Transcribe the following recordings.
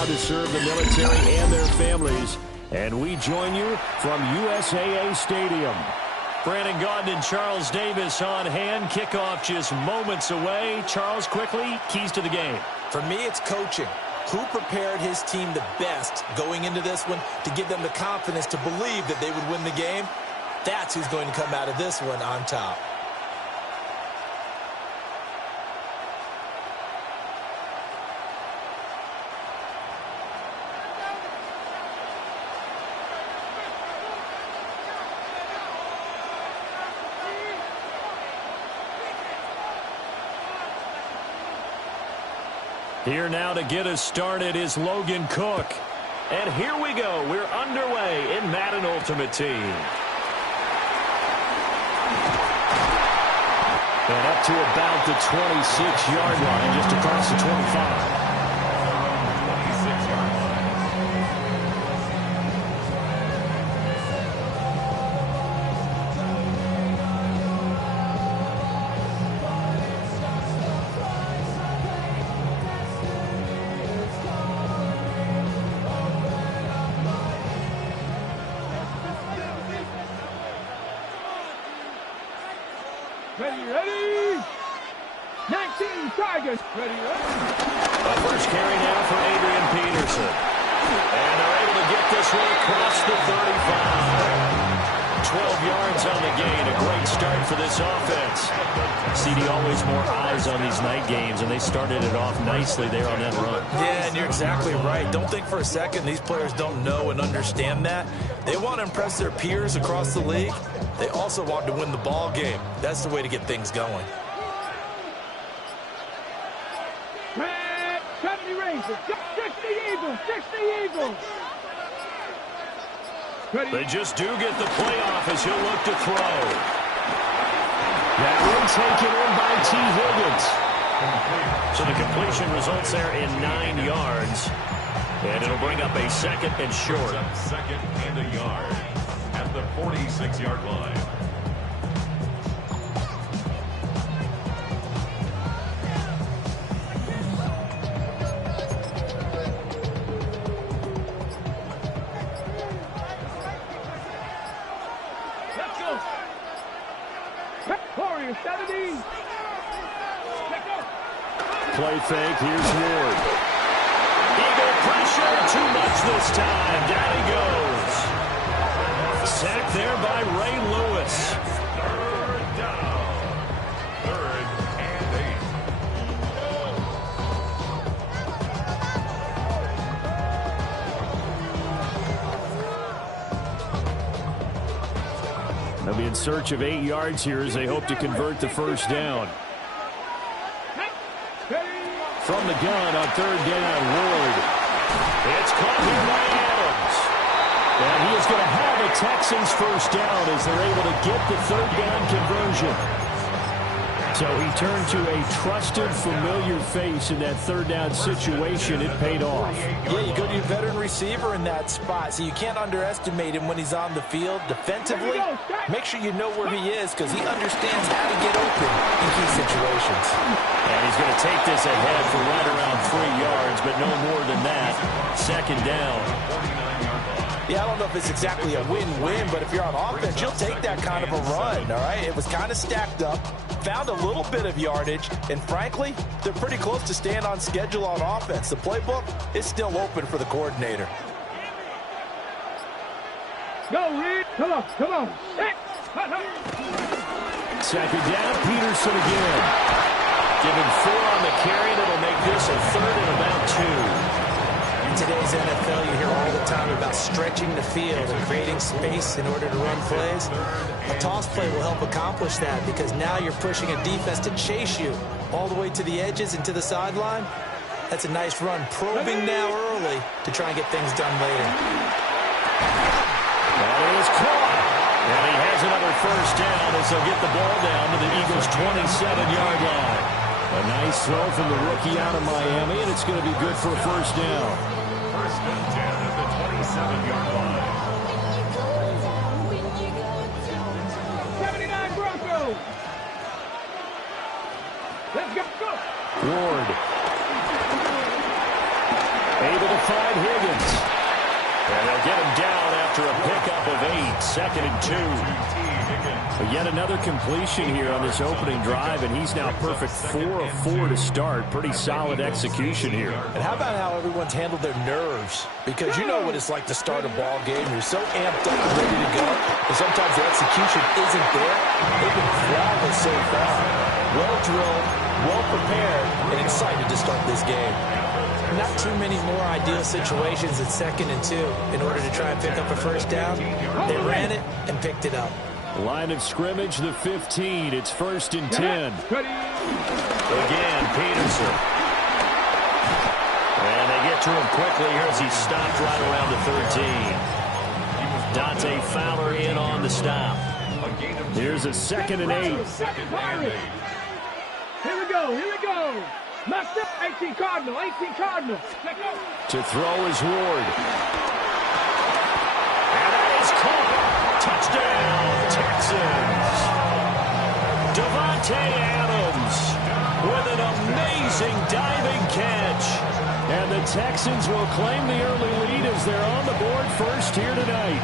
proud to serve the military and their families. And we join you from USAA Stadium. Brandon Gaudin and Charles Davis on hand. Kickoff just moments away. Charles, quickly, keys to the game. For me, it's coaching. Who prepared his team the best going into this one to give them the confidence to believe that they would win the game? That's who's going to come out of this one on top. Here now to get us started is Logan Cook. And here we go. We're underway in Madden Ultimate Team. And up to about the 26-yard line, just across the 25. Ready? 19 Tigers. Ready? A first carry now for Adrian Peterson. And they're able to get this one across the 35. 12 yards on the gain. A great start for this offense. CD, always more eyes on these night games, and they started it off nicely there on that run. Yeah, and you're exactly right. Don't think for a second these players don't know and understand that. They want to impress their peers across the league. They also want to win the ball game. That's the way to get things going. Red, 70 Rangers, 60 Eagles, 60 Eagles. Ready? They just do get the playoff as he'll look to throw. That one taken in by T. Higgins. So the completion results there in 9 yards. And it'll bring up a second and short. Second and a yard at the 46-yard line. Let's go. Warriors, 70. Let's go. Play fake. Here's Ward. Eagle pressure, too much this time. Down he goes. Sacked there by Ray Lewis. Third down. Third and 8. They'll be in search of 8 yards here as they hope to convert the first down. From the gun on third down, Ward. It's caught here by Adams. And he is going to have a Texans first down as they're able to get the third down conversion. So he turned to a trusted, familiar face in that third down situation. It paid off. Yeah, you go to your veteran receiver in that spot, so you can't underestimate him when he's on the field. Defensively, make sure you know where he is because he understands how to get open in key situations. And he's going to take this ahead for right around 3 yards, but no more than that. Second down. Yeah, I don't know if it's exactly a win-win, but if you're on offense, you'll take that kind of a run, all right? It was kind of stacked up, found a little bit of yardage, and frankly, they're pretty close to staying on schedule on offense. The playbook is still open for the coordinator. Go, Reed. Come on, come on. Second down, Peterson again. Give him 4 on the carry. That'll make this a third and about 2. In today's NFL, you hear all the time about stretching the field and creating space in order to run plays. A toss play will help accomplish that because now you're pushing a defense to chase you all the way to the edges and to the sideline. That's a nice run, probing now early to try and get things done later. That is caught. And he has another first down as they'll get the ball down to the Eagles' 27-yard line. A nice throw from the rookie out of Miami, and it's going to be good for a first down. First and 10 at the 27-yard line. 79 Broncos. Let's go. Ward. able to find Higgins. And they'll get him down after a pickup of 8, 2nd and 2. But yet another completion here on this opening drive, and he's now perfect 4 of 4 to start. Pretty solid execution here. And how about how everyone's handled their nerves? Because you know what it's like to start a ball game. You're so amped up and ready to go, and sometimes the execution isn't there. They've been flawless so far. Well drilled, well prepared, and excited to start this game. Not too many more ideal situations at 2nd and 2 in order to try and pick up a first down. They ran it and picked it up. Line of scrimmage, the 15. It's 1st and 10. Again, Peterson. And they get to him quickly here as he stopped right around the 13. Dante Fowler in on the stop. Here's a 2nd and 8. Here we go. Here we go. Knocked up. 18 Cardinal. 18 Cardinal. To throw is Ward. And that is caught. Touchdown, Texans. Devontae Adams with an amazing diving catch. And the Texans will claim the early lead as they're on the board first here tonight.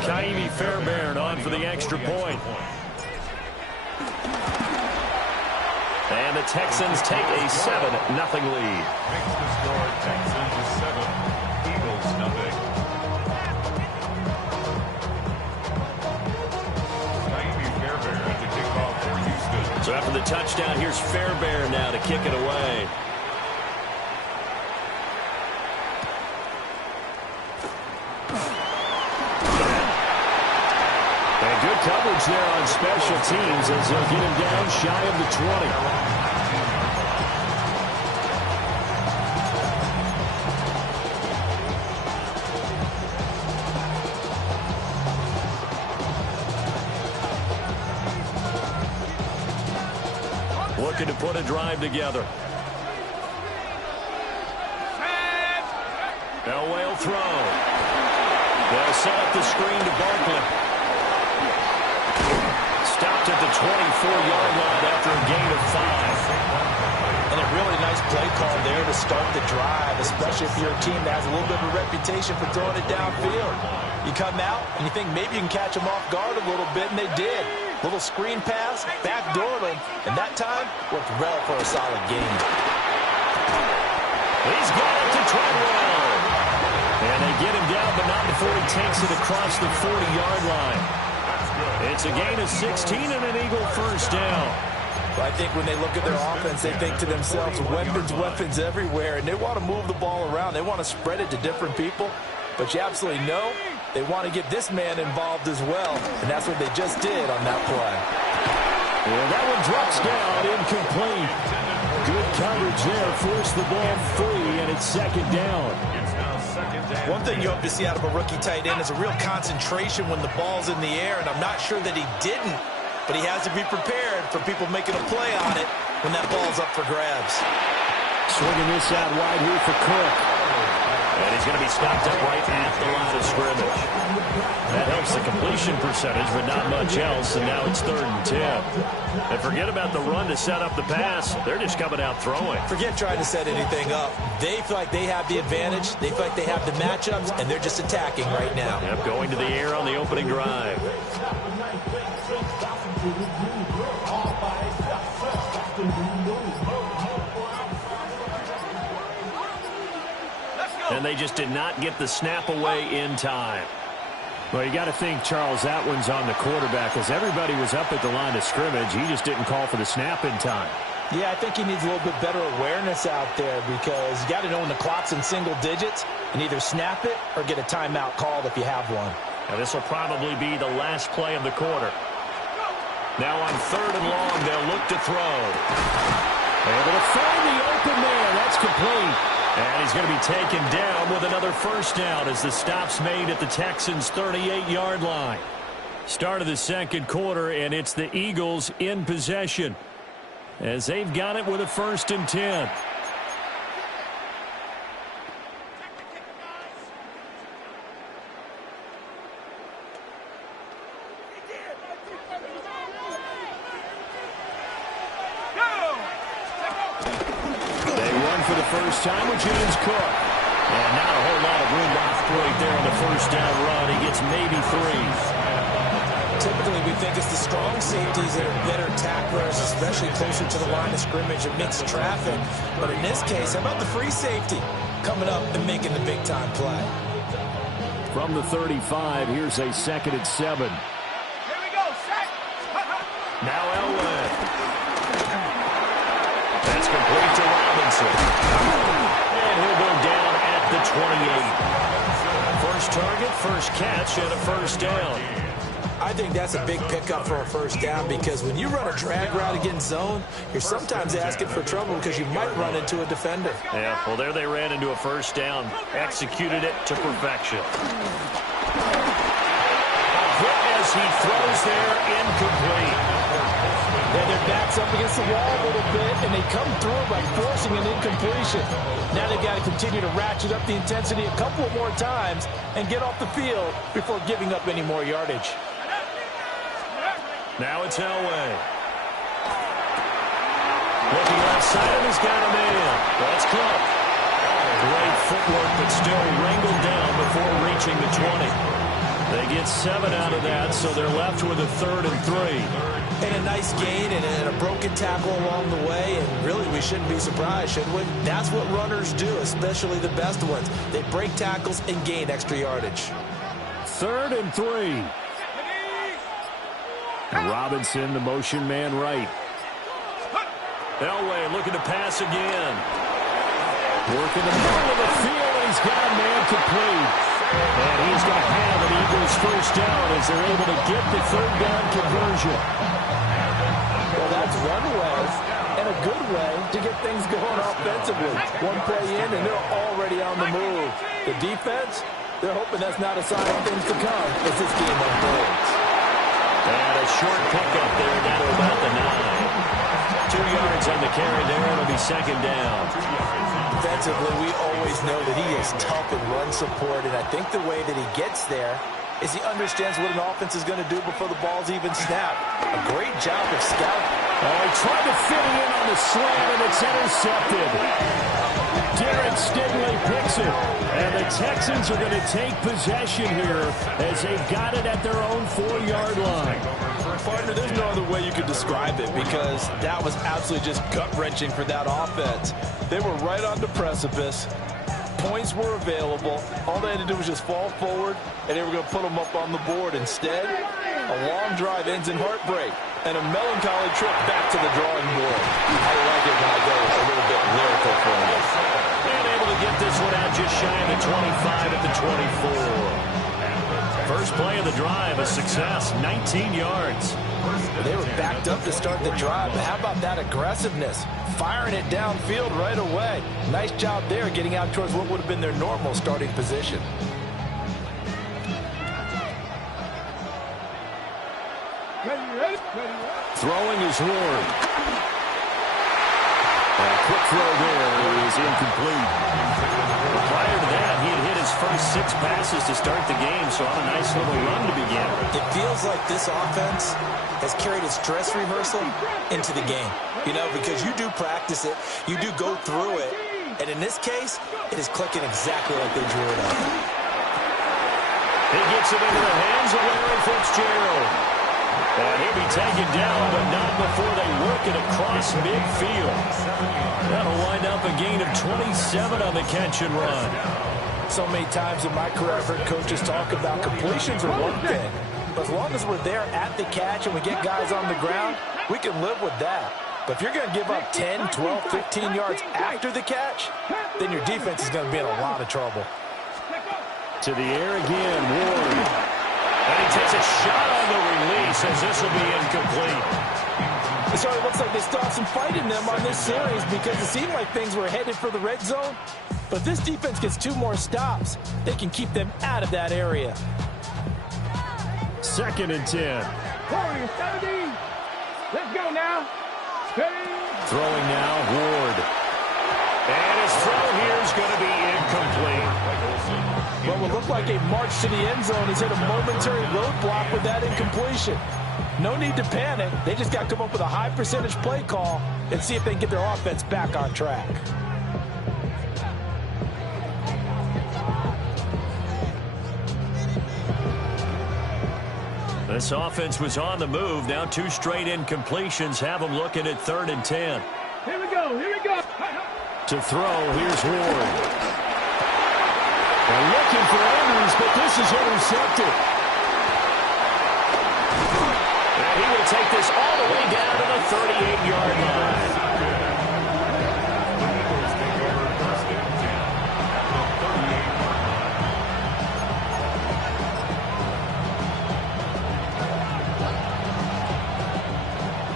Kaimi Fairbairn on for the extra point. And the Texans take a 7-0 lead. Makes the score Texans 7, Eagles nothing. Kaimi Fairbairn to kick off for Houston. So after the touchdown, here's Fairbairn now to kick it away. And good coverage there on special teams as they'll get him down shy of the 20. Looking to put a drive together. Elway throw. They'll set up the screen to Barkley. Stopped at the 24-yard line after a gain of 5. And a really nice play call there to start the drive, especially if you're a team that has a little bit of a reputation for throwing it downfield. You come out and you think maybe you can catch them off guard a little bit, and they did. Little screen pass, backdoored them, and that time worked well for a solid gain. He's got it to Treadwell. And they get him down, but not before he takes it across the 40-yard line. It's a gain of 16 and an Eagle first down. I think when they look at their offense, they think to themselves, weapons everywhere, and they want to move the ball around. They want to spread it to different people, but you absolutely know they want to get this man involved as well, and that's what they just did on that play. And that one drops down, incomplete. Good coverage there, forced the ball free, and it's 2nd down. One thing you hope to see out of a rookie tight end is a real concentration when the ball's in the air, and I'm not sure that he didn't, but he has to be prepared for people making a play on it when that ball's up for grabs. Swinging this out wide here for Cook. And he's going to be stopped up right at the line of scrimmage. That helps the completion percentage, but not much else, and now it's 3rd and 10. And forget about the run to set up the pass. They're just coming out throwing. Forget trying to set anything up. They feel like they have the advantage. They feel like they have the matchups, and they're just attacking right now. Yep, going to the air on the opening drive. And they just did not get the snap away in time. Well, you got to think, Charles, that one's on the quarterback, as everybody was up at the line of scrimmage. He just didn't call for the snap in time. Yeah, I think he needs a little bit better awareness out there, because you got to know when the clock's in single digits and either snap it or get a timeout called if you have one. Now this will probably be the last play of the quarter. Now on 3rd and long, they'll look to throw. Able to find the open man. That's complete. And he's going to be taken down with another first down as the stop's made at the Texans' 38-yard line. Start of the 2nd quarter, and it's the Eagles in possession as they've got it with a 1st and 10. Go! run for the first time with James Cook. And not a whole lot of room to operate there on the first down run. He gets maybe 3. Typically, we think it's the strong safeties that are better tacklers, especially closer to the line of scrimmage amidst traffic. But in this case, how about the free safety coming up and making the big-time play? From the 35, here's a 2nd and 7. Here we go, set. Now Elway. That's complete to Robinson. And he'll go down at the 28. First target, first catch, and a first down. I think that's a big pickup for a first down because when you run a drag route against zone, you're sometimes asking for trouble because you might run into a defender. Yeah, well, there they ran into a first down. Executed it to perfection. Hit as he throws there, incomplete. Yeah, their back's up against the wall a little bit, and they come through by forcing an incompletion. Now they've got to continue to ratchet up the intensity a couple more times and get off the field before giving up any more yardage. Now it's Elway. Looking outside, and he's got a man. That's Cook. Great footwork, but still wrangled down before reaching the 20. They get 7 out of that, so they're left with a 3rd and 3. And a nice gain and a broken tackle along the way, and really we shouldn't be surprised, should we? That's what runners do, especially the best ones. They break tackles and gain extra yardage. 3rd and 3. Robinson, the motion man right. Elway looking to pass again. Working the middle of the field, and he's got a man complete. And he's going to have an Eagles first down as they're able to get the 3rd down conversion. Well, that's one way and a good way to get things going offensively. One play in, and they're already on the move. The defense, they're hoping that's not a sign of things to come as this game unfolds. And a short pickup there down to about the 9. 2 yards on the carry there. It'll be 2nd down. Defensively, we always know that he is tough in run support, and I think the way that he gets there is he understands what an offense is going to do before the ball's even snapped. A great job of scouting. Oh, he tried to fit it in on the slant, and it's intercepted. Derek Stingley picks it, and the Texans are going to take possession here as they've got it at their own 4-yard line. Partner, there's no other way you could describe it because that was absolutely just gut-wrenching for that offense. They were right on the precipice. Points were available. All they had to do was just fall forward, and they were going to put them up on the board. Instead, a long drive ends in heartbreak and a melancholy trip back to the drawing board. I like it when I go a little bit lyrical for you. And able to get this one out just shy of the 25 at the 24. First play of the drive, a success, 19 yards. They were backed up to start the drive, but how about that aggressiveness? Firing it downfield right away. Nice job there getting out towards what would have been their normal starting position. Throwing is Ward. A quick throw there is incomplete. Prior to that, he had hit his first 6 passes to start the game, so on a nice little run to begin. It feels like this offense has carried its dress rehearsal into the game. You know, because you do practice it, you do go through it, and in this case, it is clicking exactly like they drew it up. He gets it into the hands of Larry Fitzgerald. And he'll be taken down, but not before they work it across midfield. That'll wind up a gain of 27 on the catch and run. So many times in my career, I've heard coaches talk about completions are one thing. But as long as we're there at the catch and we get guys on the ground, we can live with that. But if you're going to give up 10, 12, 15 yards after the catch, then your defense is going to be in a lot of trouble. To the air again, Ward. And he takes a shot on the release as this will be incomplete. So it looks like they still have some fight in them on this series because it seemed like things were headed for the red zone. But if this defense gets 2 more stops, they can keep them out of that area. 2nd and 10. 40, 70. Let's go now. Throwing now, Ward. And his throw here is going to be incomplete. What would look like a march to the end zone has hit a momentary roadblock with that incompletion. No need to panic. They just got to come up with a high percentage play call and see if they can get their offense back on track. This offense was on the move. Now 2 straight incompletions have them looking at 3rd and 10. Here we go, here we go. To throw, here's Ward. They're looking for Andrews, but this is intercepted. And he will take this all the way down to the 38-yard line.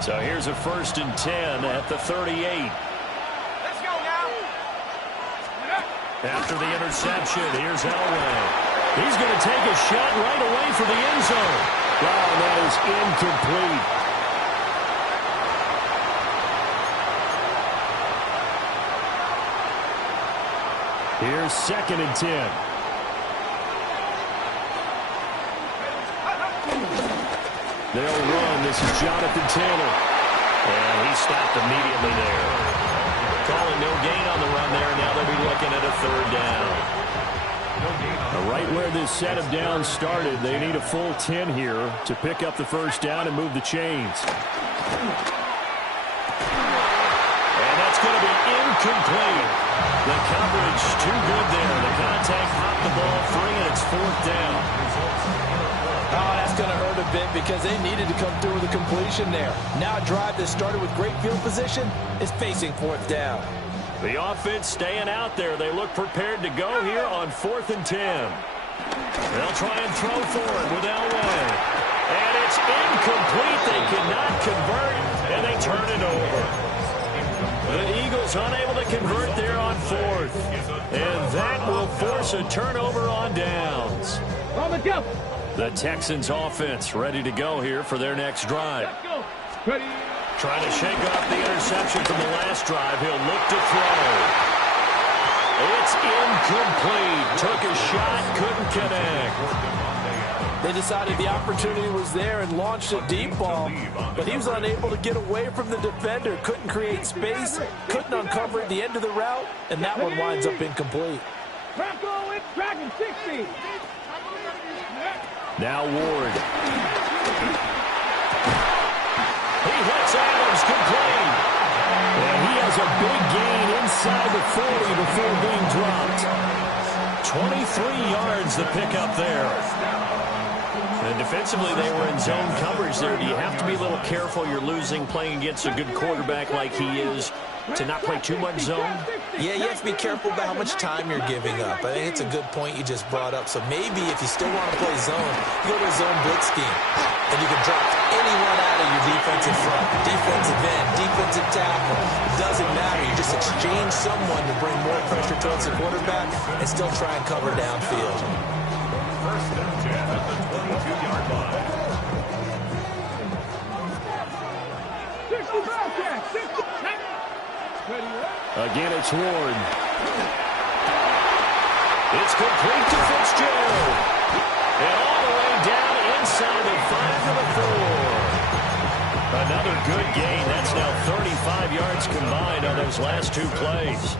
So here's a 1st and 10 at the 38. Let's go now. After the interception, here's Elway. He's going to take a shot right away for the end zone. Wow, that is incomplete. Here's 2nd and 10. They'll run. This is Jonathan Taylor. And he stopped immediately there. Calling no gain on the run there. Now they'll be looking at a 3rd down. Right where this set of downs started, they need a full 10 here to pick up the 1st down and move the chains. And that's going to be incomplete. The coverage too good there. The contact knocked the ball free, and it's 4th down. Oh, that's going to hurt a bit because they needed to come through with a completion there. Now a drive that started with great field position is facing 4th down. The offense staying out there. They look prepared to go here on 4th and 10. They'll try and throw for it with Elway. And it's incomplete. They cannot convert, and they turn it over. The Eagles unable to convert there on 4th. And that will force a turnover on downs. On the jump. The Texans offense ready to go here for their next drive. Let's go. Ready. Trying to shake off the interception from the last drive. He'll look to throw. It's incomplete. Took a shot, couldn't connect. They decided the opportunity was there and launched a deep ball, but he was unable to get away from the defender, couldn't create space, couldn't uncover at the end of the route, and that one winds up incomplete. Crackle with Dragon 60. Now Ward. He hits Adams complete. And he has a big gain inside the 40 before being dropped. 23 yards the pickup there. And defensively, they were in zone coverage there. Do you have to be a little careful? You're losing playing against a good quarterback like he is to not play too much zone? Yeah, you have to be careful about how much time you're giving up. I think it's a good point you just brought up. So maybe if you still want to play zone, you go to a zone blitz scheme. And you can drop anyone out of your defensive front, defensive end, defensive tackle. It doesn't matter. You just exchange someone to bring more pressure towards the quarterback and still try and cover downfield. 1st and 10 at the 22-yard line. 60 Bobcat. 60. Again, it's Ward. It's complete to Fitzgerald. And all the way down inside the 5 to the 4. Another good gain. That's now 35 yards combined on those last 2 plays.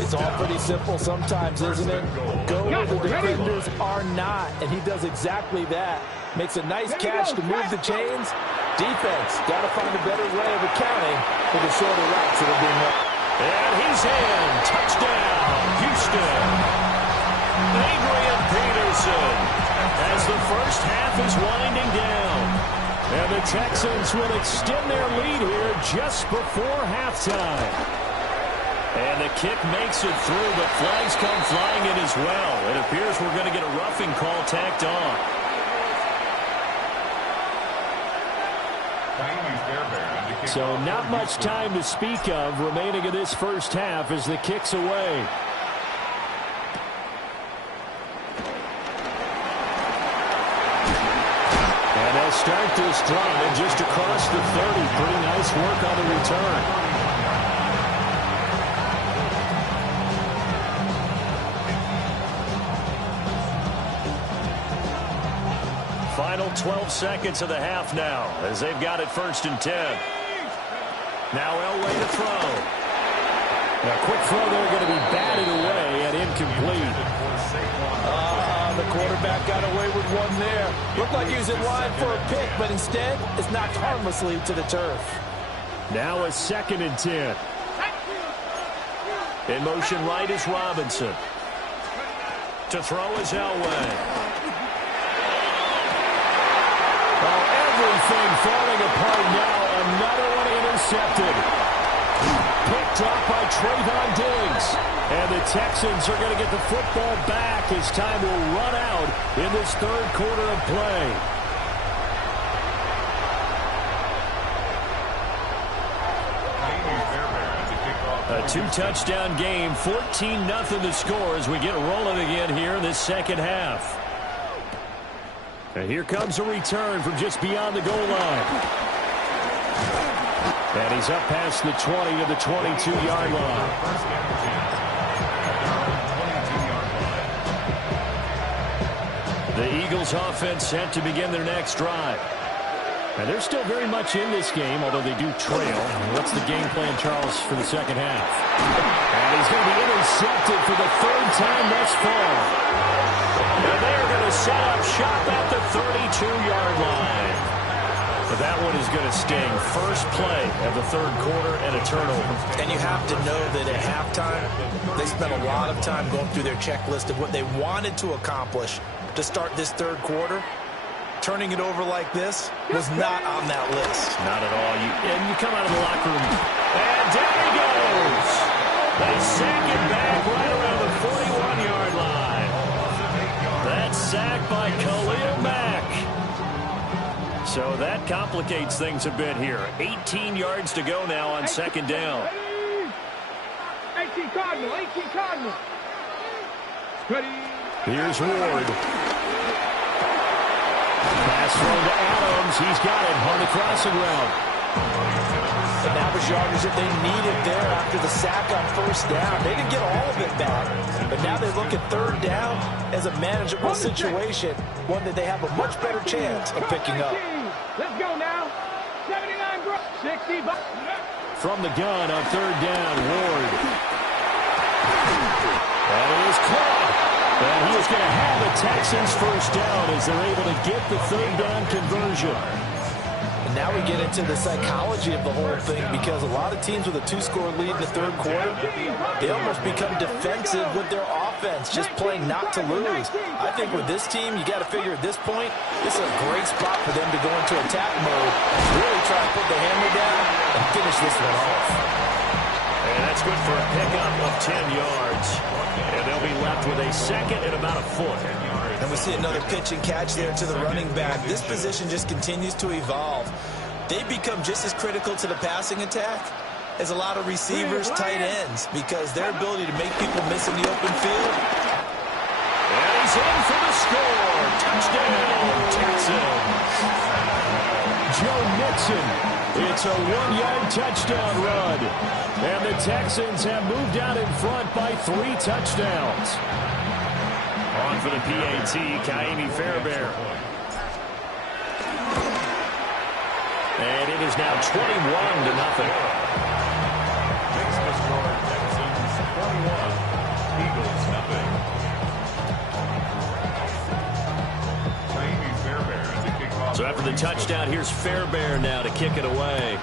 It's all pretty simple sometimes, isn't it? Go where the defenders are not, and he does exactly that. Makes a nice catch to move the chains. Defense got to find a better way of accounting for the shorter routes that are being run. And he's in. Touchdown, Houston. Adrian Peterson as the first half is winding down. And the Texans will extend their lead here just before halftime. And the kick makes it through, but flags come flying in as well. It appears we're going to get a roughing call tacked on. So not much time to speak of remaining in this first half as the kick's away. And they'll start this drive just across the 30. Pretty nice work on the return. Final 12 seconds of the half now as they've got it 1st and 10. Now Elway to throw. A quick throw there going to be batted away and incomplete. the quarterback got away with one there. Looked like he was in line for a pick, but instead, it's knocked harmlessly to the turf. Now a 2nd and 10. In motion right is Robinson. To throw is Elway. Oh, everything falling apart now. Another one intercepted. Picked off by Trayvon Diggs. And the Texans are going to get the football back as time will run out in this 3rd quarter of play. A 2-touchdown game, 14-0 the score as we get rolling again here in this 2nd half. And here comes a return from just beyond the goal line. And he's up past the 20 to the 22-yard line. The Eagles offense set to begin their next drive. And they're still very much in this game, although they do trail. What's the game plan, Charles, for the 2nd half? And he's going to be intercepted for the 3rd time thus far. And they are going to set up shop at the 32-yard line. But that one is going to sting. First play of the 3rd quarter and a turnover. And you have to know that at halftime, they spent a lot of time going through their checklist of what they wanted to accomplish to start this 3rd quarter. Turning it over like this was not on that list. Not at all. You come out of the locker room, and down he goes. They sack it back right around the 41-yard line. That's sacked by Khalil Mack. So that complicates things a bit here. 18 yards to go now on 2nd down. 18 Cardinal, 18 Cardinal. Ready. Here's Ward. Pass thrown to Adams. He's got it on the crossing route. And that was yardage that they needed there after the sack on 1st down. They didn't get all of it back. But now they look at 3rd down as a manageable situation, one that they have a much better chance of picking up. Let's go now. 79, bro. 60. From the gun on 3rd down, Ward. That is caught. And he is going to have the Texans 1st down as they're able to get the 3rd down conversion. And now we get into the psychology of the whole thing, because a lot of teams with a 2-score lead in the 3rd quarter, they almost become defensive with their offense, just playing not to lose. I think with this team, you got to figure at this point, this is a great spot for them to go into attack mode, really try to put the hammer down and finish this one off. And that's good for a pickup of 10 yards. And they'll be left with a 2nd and about a foot. And we see another pitch and catch there to the running back. This position just continues to evolve. They become just as critical to the passing attack as a lot of receivers, tight ends, because their ability to make people miss in the open field. And he's in for the score. Touchdown, Texans. Joe Mixon. It's a 1-yard touchdown run. And the Texans have moved out in front by 3 touchdowns. On for the PAT, Kaimi Fairbairn. And it is now 21-0. Makes the score Texans 21, Eagles nothing. Kaimi Fairbairn to kick off. So after the touchdown, here's Fairbairn now to kick it away.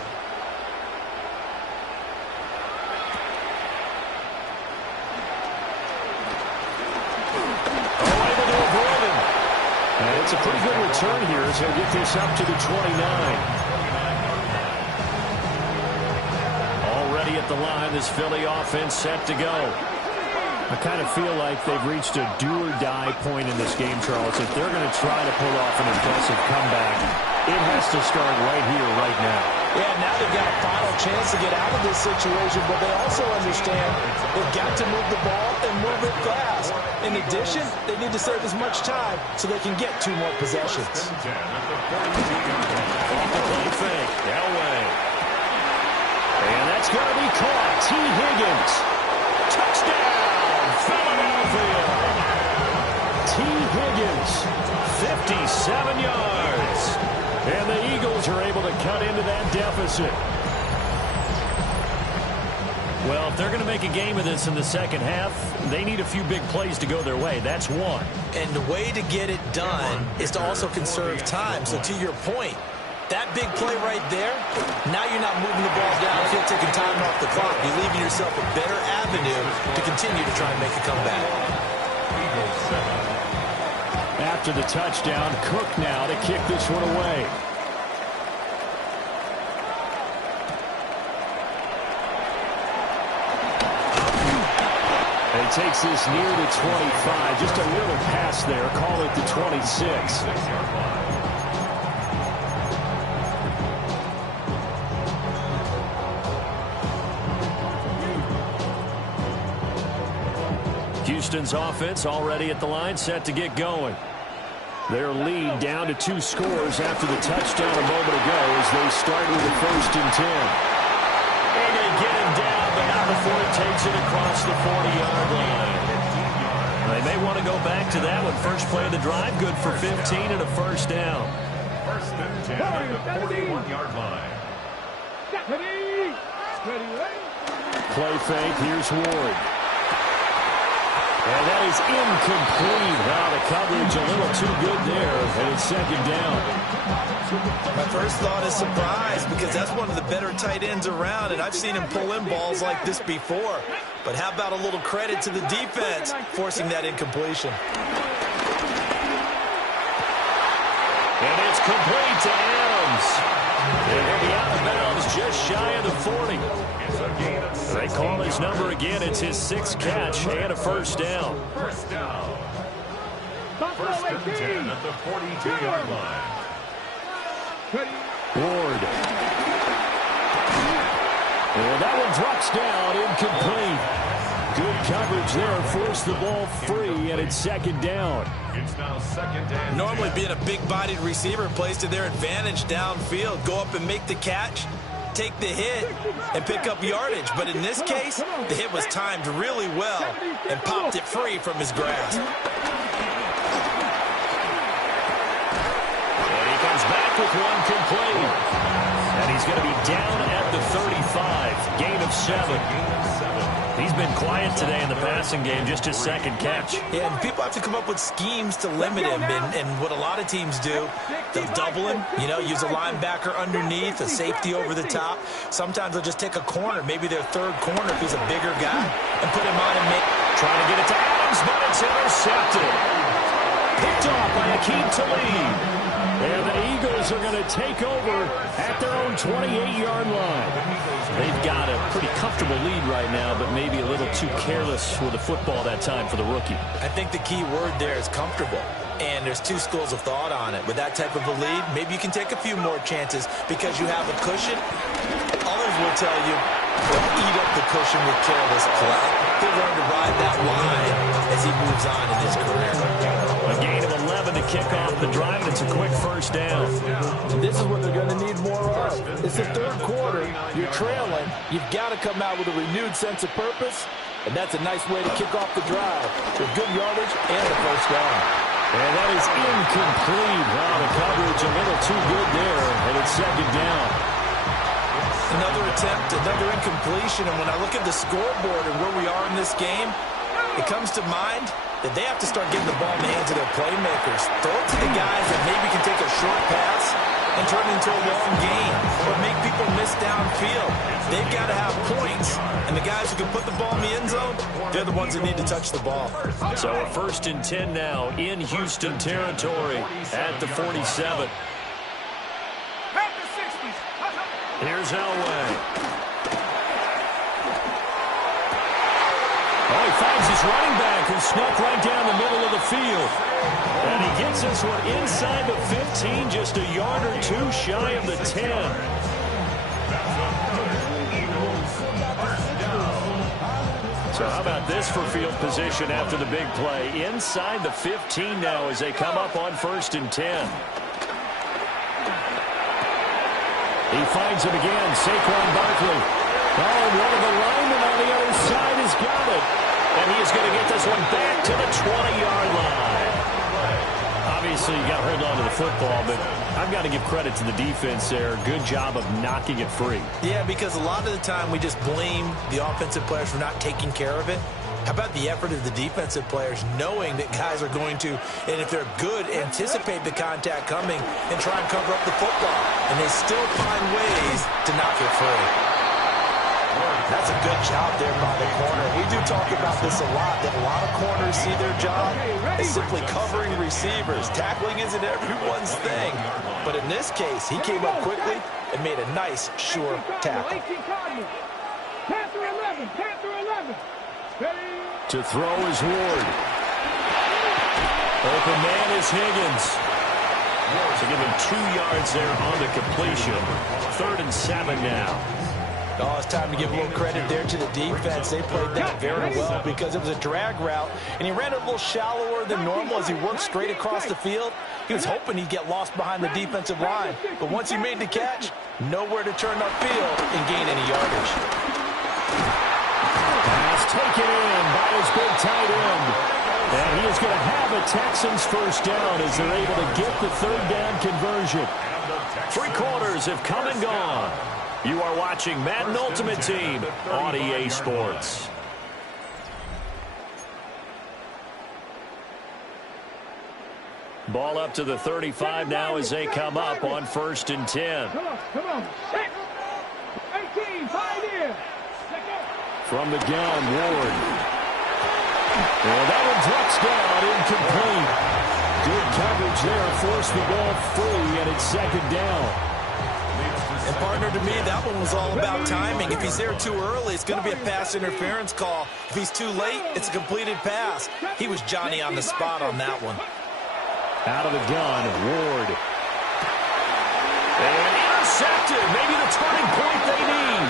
It's a pretty good return here as he'll get this up to the 29. Already at the line, this Philly offense set to go. I kind of feel like they've reached a do-or-die point in this game, Charles. If they're going to try to pull off an impressive comeback, it has to start right here, right now. Yeah, now they've got a final chance to get out of this situation, but they also understand they've got to move the ball and move it fast. In addition, they need to save as much time so they can get 2 more possessions. Off the play fake, Elway. And that's going to be caught. T. Higgins. Touchdown, Philadelphia. T. Higgins. 57 yards. And the Eagles are able to cut into that deficit. Well, if they're going to make a game of this in the second half, they need a few big plays to go their way. That's one. And the way to get it done is to also conserve time. So to your point, that big play right there, now you're not moving the ball downfield, taking time off the clock. You're leaving yourself a better avenue to continue to try and make a comeback. After the touchdown, Cook now to kick this one away. He takes this near the 25. Just a little pass there. Call it the 26. Houston's offense already at the line, set to get going. Their lead down to 2 scores after the touchdown a moment ago as they start with the 1st and 10. And they get him down, but not before he takes it across the 40-yard line. They may want to go back to that one. First play of the drive, good for 15 and a first down. 1st and 10 at the 41-yard line. Play fake, here's Ward. And that is incomplete. Wow, the coverage a little too good there, and it's 2nd down. My first thought is surprise, because that's one of the better tight ends around, and I've seen him pull in balls like this before. But how about a little credit to the defense forcing that incompletion? And it's complete to Adams. And he'll be out of bounds just shy of the 40. They call his number again. It's his 6th catch and a first down. First down. 1st and 10 at the 42-yard line. Ward. And that one drops down, incomplete. Good coverage there, forced the ball free, and it's 2nd down. It's now 2nd down. Normally being a big-bodied receiver plays to their advantage downfield. Go up and make the catch, take the hit, and pick up yardage. But in this case, the hit was timed really well and popped it free from his grasp. And he comes back with one complete. And he's going to be down at the 35. Gain of 7. He's been quiet today in the passing game, just his 2nd catch. Yeah, and people have to come up with schemes to limit him. And what a lot of teams do, they'll double him, use a linebacker underneath, a safety over the top. Sometimes they'll just take a corner, maybe their 3rd corner if he's a bigger guy, and put him on and trying to get it to Adams, but it's intercepted. Picked off by Akeem Talib. And the Eagles are going to take over at their own 28-yard line. They've got a pretty comfortable lead right now, but maybe a little too careless with the football that time for the rookie. I think the key word there is comfortable. And there's 2 schools of thought on it. With that type of a lead, maybe you can take a few more chances because you have a cushion. Others will tell you, don't eat up the cushion with careless play. He'll learn to ride that line as he moves on in his career. A gain of 11 to kick off the drive. It's a quick first down. This is what they're going to need more of. It's the 3rd quarter. You're trailing. You've got to come out with a renewed sense of purpose, and that's a nice way to kick off the drive with good yardage and the first down. And that is incomplete. Wow, the coverage a little too good there, and it's 2nd down. Another attempt, another incompletion, and when I look at the scoreboard and where we are in this game, it comes to mind that they have to start getting the ball in the hands of their playmakers. Throw it to the guys that maybe can take a short pass and turn it into a long gain or make people miss downfield. They've got to have points, and the guys who can put the ball in the end zone, they're the ones that need to touch the ball. So a 1st and 10 now in Houston territory at the 47. Here's Elway. Oh, he finds his running back who snuck right down the middle of the field. And he gets this one inside the 15, just a yard or 2 shy of the 10. So how about this for field position after the big play? Inside the 15 now as they come up on 1st and 10. He finds it again, Saquon Barkley. Oh, and one of the linemen on the other side has got it. And he is going to get this one back to the 20-yard line. Obviously, you got to hold on to the football, but I've got to give credit to the defense there. Good job of knocking it free. Yeah, because a lot of the time we just blame the offensive players for not taking care of it. How about the effort of the defensive players knowing that guys are going to, and if they're good, anticipate the contact coming and try and cover up the football. And they still find ways to knock it free. That's a good job there by the corner. We do talk about this a lot, that a lot of corners see their job as simply covering receivers. Tackling isn't everyone's thing. But in this case, he came up quickly and made a nice, sure tackle. Panther 11, Panther 11. To throw is Ward. Open man is Higgins. So give him 2 yards there on the completion. 3rd and 7 now. Oh, it's time to give a little credit there to the defense. They played that very well because it was a drag route, and he ran it a little shallower than normal as he worked straight across the field. He was hoping he'd get lost behind the defensive line, but once he made the catch, nowhere to turn upfield and gain any yardage. Pass taken in by his big tight end. And he is going to have a Texans first down as they're able to get the 3rd down conversion. 3 quarters have come and gone. You are watching Madden Ultimate Team on EA Sports. Ball up to the 35 now as they come up on 1st and 10. Come on. 18, 5 in. From the gun, Ward. And that one drops down, incomplete. Good coverage there, forced the ball free, and it's 2nd down. And partner, to me, that one was all about timing. If he's there too early, it's going to be a pass interference call. If he's too late, it's a completed pass. He was Johnny on the spot on that one. Out of the gun, Ward. And intercepted. Maybe the turning point they need.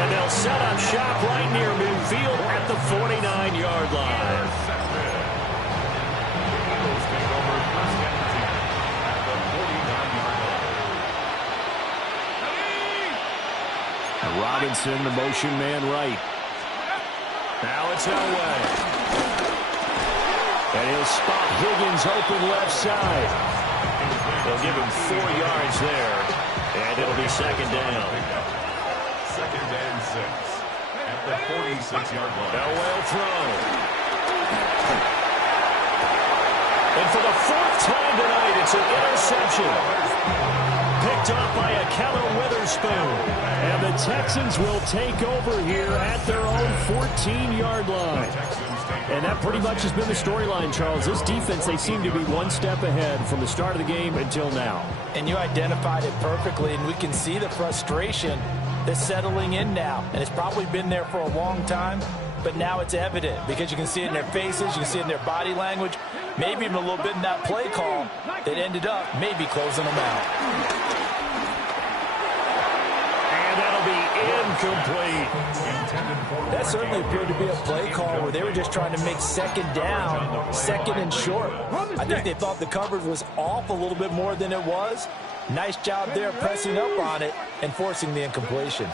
And they'll set up shop right near midfield at the 49-yard line. Robinson, the motion man right. Now it's Elway. And he'll spot Higgins open left side. They'll give him 4 yards there. And it'll be 2nd down. 2nd and 6 at the 46-yard line. Elway will throw. And for the 4th time tonight, it's an interception. Picked up by a Keller Witherspoon. And the Texans will take over here at their own 14-yard line. And that pretty much has been the storyline, Charles. This defense, they seem to be one step ahead from the start of the game until now. And you identified it perfectly, and we can see the frustration that's settling in now. And it's probably been there for a long time, but now it's evident because you can see it in their faces, you can see it in their body language, maybe even a little bit in that play call that ended up maybe closing them out. Incomplete. That certainly appeared to be a play call where they were just trying to make 2nd down, 2nd and short. I think they thought the coverage was off a little bit more than it was. Nice job there pressing up on it and forcing the incompletion.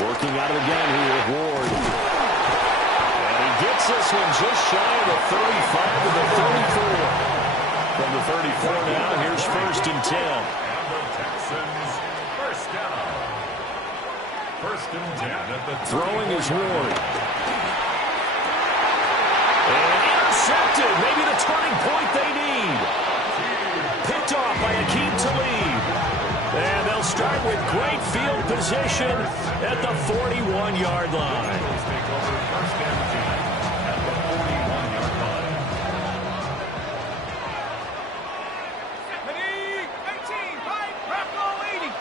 Working out of the gun here with Ward. And he gets this one just shy of the 35 to the 34. From the 34 now, here's 1st and 10. Texans first down. 1st and 10 at the throwing is Ward. And intercepted. Maybe the turning point they need. Picked off by Akeem Talib. And they'll start with great field position at the 41-yard line. Take over 1st and 10 at the 41-yard line. 18, 5, Bravo 80.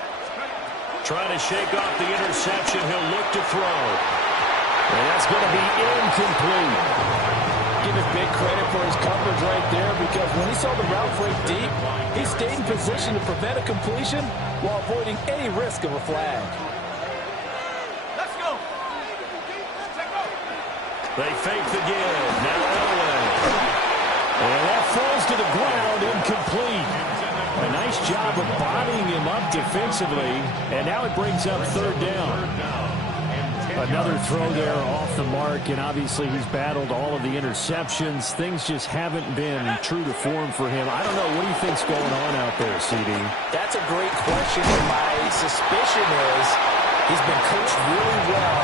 Trying to shake off the interception. He'll look to throw. And that's going to be incomplete. Give him big credit for his coverage right there because when he saw the route break deep, he stayed in position to prevent a completion while avoiding any risk of a flag. Let's go. They fake the give. Now Elway. And that falls to the ground, incomplete. A nice job of bodying him up defensively. And now it brings up 3rd down. Another throw there off the mark, and obviously he's battled all of the interceptions. Things just haven't been true to form for him. I don't know. What do you think's going on out there, CD? That's a great question. My suspicion is he's been coached really well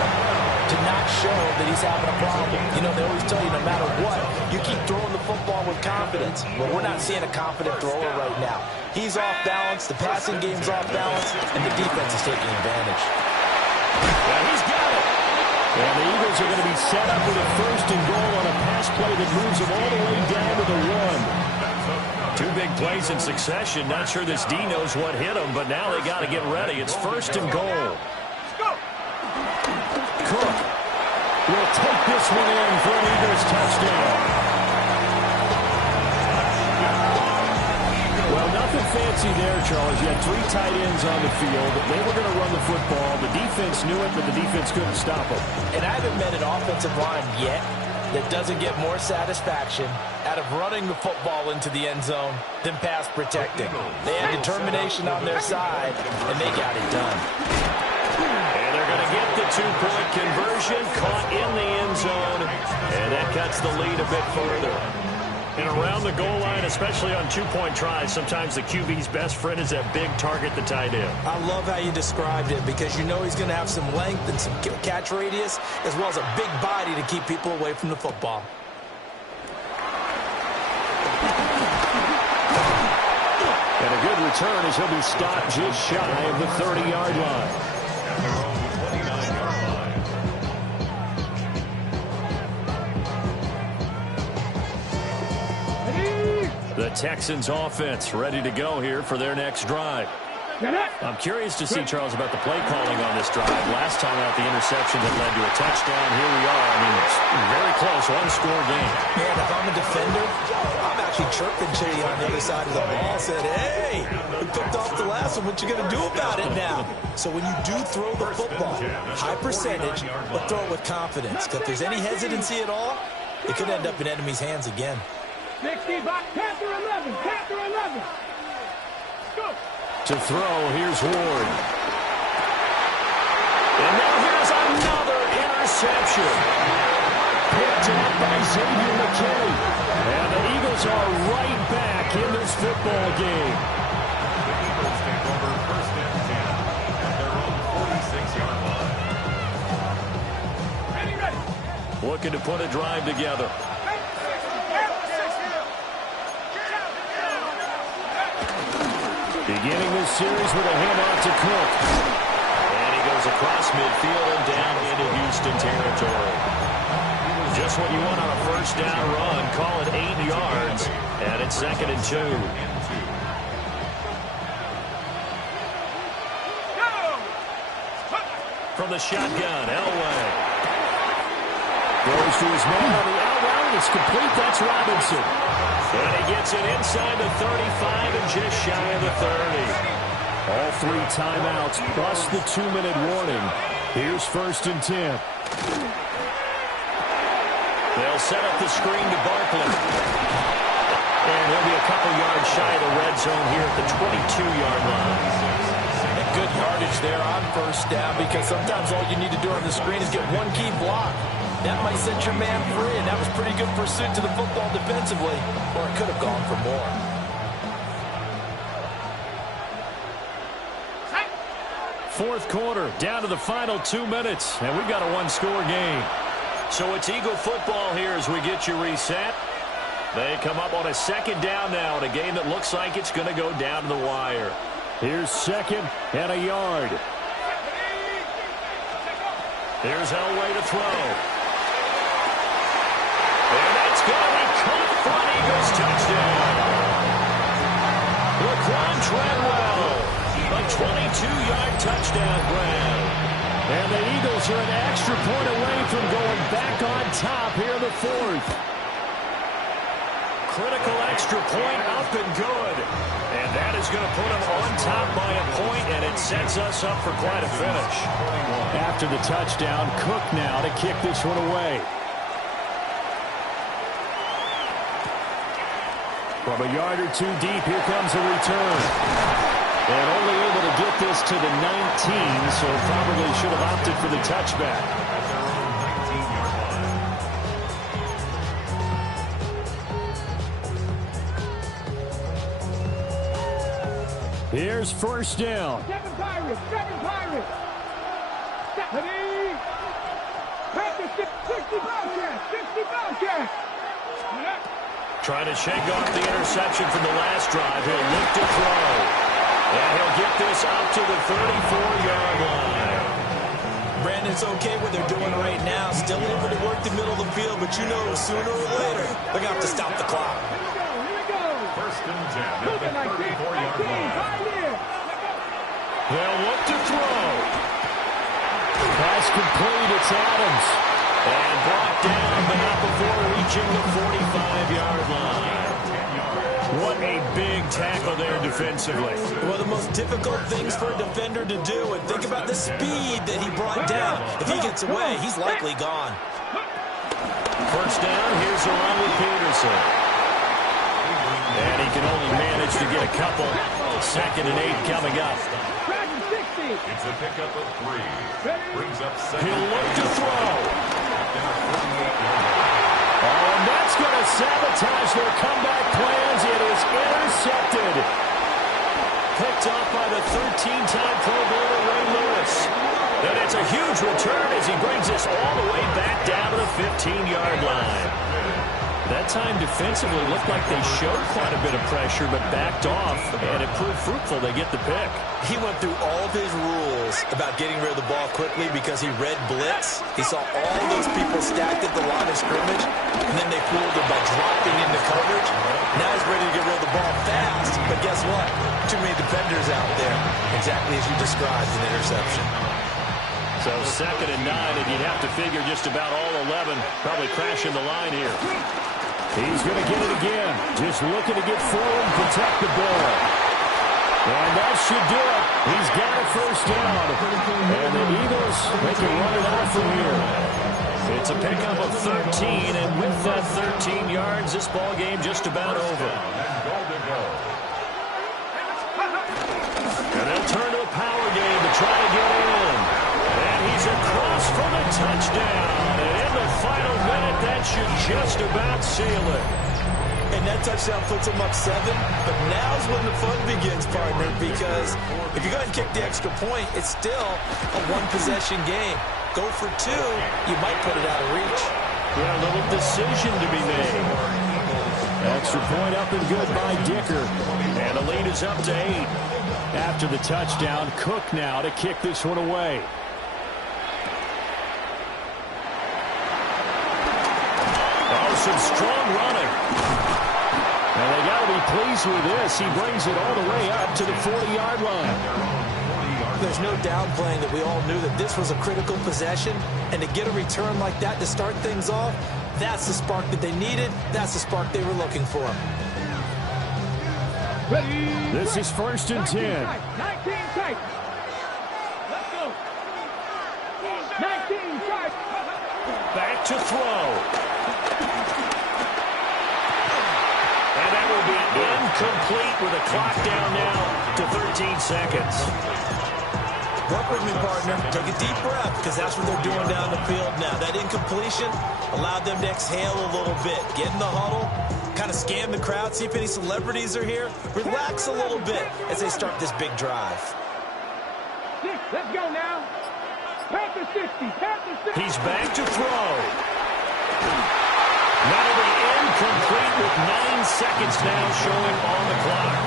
to not show that he's having a problem. You know, they always tell you no matter what, you keep throwing the football with confidence. Well, we're not seeing a confident thrower right now. He's off balance, the passing game's off balance, and the defense is taking advantage. Yeah, he's got it. And the Eagles are going to be set up with a 1st and goal on a pass play that moves them all the way down to the 1. 2 big plays in succession. Not sure this D knows what hit him, but now they got to get ready. It's 1st and goal. Cook will take this one in for an Eagles touchdown. Well, nothing fancy there, Charles. You had 3 tight ends on the field. They were going to run the football. The defense knew it, but the defense couldn't stop them. And I haven't met an offensive line yet that doesn't get more satisfaction out of running the football into the end zone than pass protecting. They had determination on their side, and they got it done. And they're going to get the 2-point conversion, caught in the end zone, and that cuts the lead a bit further. And around the goal line, especially on 2-point tries, sometimes the QB's best friend is that big target, the tight end. I love how you described it because you know he's going to have some length and some catch radius as well as a big body to keep people away from the football. And a good return as he'll be stopped just shy of the 30-yard line. The Texans offense ready to go here for their next drive. I'm curious to see, Charles, about the play calling on this drive. Last time out, the interception that led to a touchdown. Here we are. I mean, it's very close, 1-score game. Man, if I'm a defender, I'm actually chirping to you on the other side of the ball. Said, hey, we picked off the last one. What you going to do about it now? So when you do throw the football, high percentage, but throw it with confidence. Because if there's any hesitancy at all, it could end up in enemy's hands again. 60 back, Panther 11, Panther 11. Go. To throw, here's Ward. And now here's another interception. Picked up by Xavier McKinney. And the Eagles are right back in this football game. The Eagles take over 1st and 10 at their own 46-yard line. Ready. Looking to put a drive together. Beginning this series with a handoff to Cook. And he goes across midfield and down into Houston territory. Just what you want on a 1st down run. Call it 8 yards. And it's 2nd and 2. From the shotgun, Elway. Goes to his man on the out route. It's complete. That's Robinson. And he gets it inside the 35 and just shy of the 30. All 3 timeouts plus the 2-minute warning. Here's 1st and 10. They'll set up the screen to Barkley. And he'll be a couple yards shy of the red zone here at the 22-yard line. And good yardage there on 1st down because sometimes all you need to do on the screen is get one key block. That might set your man free, and that was pretty good pursuit to the football defensively, or it could have gone for more. Fourth quarter, down to the final 2 minutes, and we've got a 1-score game. So it's Eagle football here as we get you reset. They come up on a 2nd down now in a game that looks like it's going to go down to the wire. Here's 2nd and a yard. Here's Elway to throw. And that's going to be caught for an Eagles touchdown. Laquan Treadwell, a 22-yard touchdown grab. And the Eagles are an extra point away from going back on top here in the 4th. Critical extra point up and good. And that is going to put them on top by a point, and it sets us up for quite a finish. After the touchdown, Cook now to kick this one away. From a yard or 2 deep, here comes a return. And only able to get this to the 19, so probably should have opted for the touchback. Here's first down. Seven Pirates, seven Pirates. Stephanie. Practice 60 Bobcats, 60 Bobcats. Trying to shake off the interception from the last drive. He'll look to throw. And he'll get this up to the 34-yard line. Brandon, it's okay what they're doing right now. Still able to work the middle of the field, but you know sooner or later they're going to have to stop the clock. Here we go. First and 10 at the 34-yard line. They'll look to throw. Pass complete. It's Adams. And brought down, but not before reaching the 45-yard line. What a big tackle there defensively. One of the most difficult things for a defender to do, and think about the speed that he brought down. If he gets away, he's likely gone. First down, here's the run with Peterson. And he can only manage to get a couple. 2nd and 8 coming up. It's a pickup of 3. Brings up 7. He'll look to throw. Oh, and that's going to sabotage their comeback plans. It is intercepted. Picked off by the 13-time Pro Bowler Ray Lewis. And it's a huge return as he brings this all the way back down to the 15-yard line. That time defensively looked like they showed quite a bit of pressure, but backed off, and it proved fruitful. They get the pick. He went through all of his rules about getting rid of the ball quickly because he read blitz. He saw all those people stacked at the line of scrimmage, and then they fooled him by dropping into coverage. Now he's ready to get rid of the ball fast, but guess what? Too many defenders out there. Exactly as you described, an interception. So 2nd and 9, and you'd have to figure just about all 11 probably crashing the line here. He's going to get it again. Just looking to get forward and protect the ball. And that should do it. He's got a first down. And the Eagles, they can run it out from here. It's a pickup of 13, and with that 13 yards, this ball game just about over. And they'll turn to a power game to try to get in. And he's across for the touchdown. And in the final minute, that should just about seal it. And that touchdown puts him up 7. But now's when the fun begins, partner, because if you go ahead and kick the extra point, it's still a one-possession game. Go for 2, you might put it out of reach. Yeah, a little decision to be made. Extra point up and good by Dicker. And the lead is up to 8. After the touchdown, Cook now to kick this one away. Oh, some strong running. And they got to be pleased with this. He brings it all the way up to the 40-yard line. There's no downplaying that we all knew that this was a critical possession, and to get a return like that to start things off, that's the spark that they needed. That's the spark they were looking for. This is 1st and 10. 19 tight. Let's go. 19 tight. Back to throw. And that will be incomplete with a clock down now to 13 seconds. Work with me, partner. Take a deep breath, because that's what they're doing down the field now. That incompletion allowed them to exhale a little bit. Get in the huddle, kind of scan the crowd, see if any celebrities are here. Relax a little bit as they start this big drive. Let's go now. Panther 60. Panther 60. He's back to throw. That'll be incomplete with 9 seconds now showing on the clock.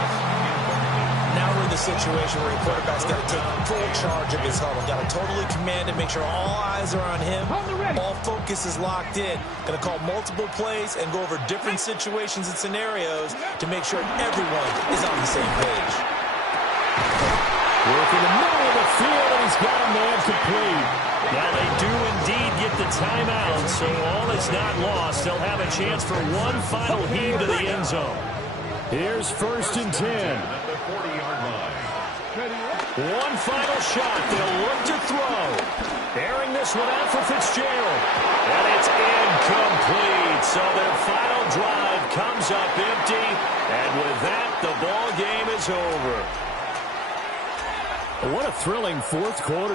Now we're in the situation where your quarterback's got to take full charge of his huddle. Got to totally command and make sure all eyes are on him. All focus is locked in. Going to call multiple plays and go over different situations and scenarios to make sure everyone is on the same page. Work in the middle of the field, and he's got a man complete. Now they do indeed get the timeout, so all is not lost. They'll have a chance for one final heave to the end zone. Here's 1st and 10. One final shot. They'll look to throw. Airing this one out for Fitzgerald. And it's incomplete. So their final drive comes up empty. And with that, the ball game is over. What a thrilling fourth quarter.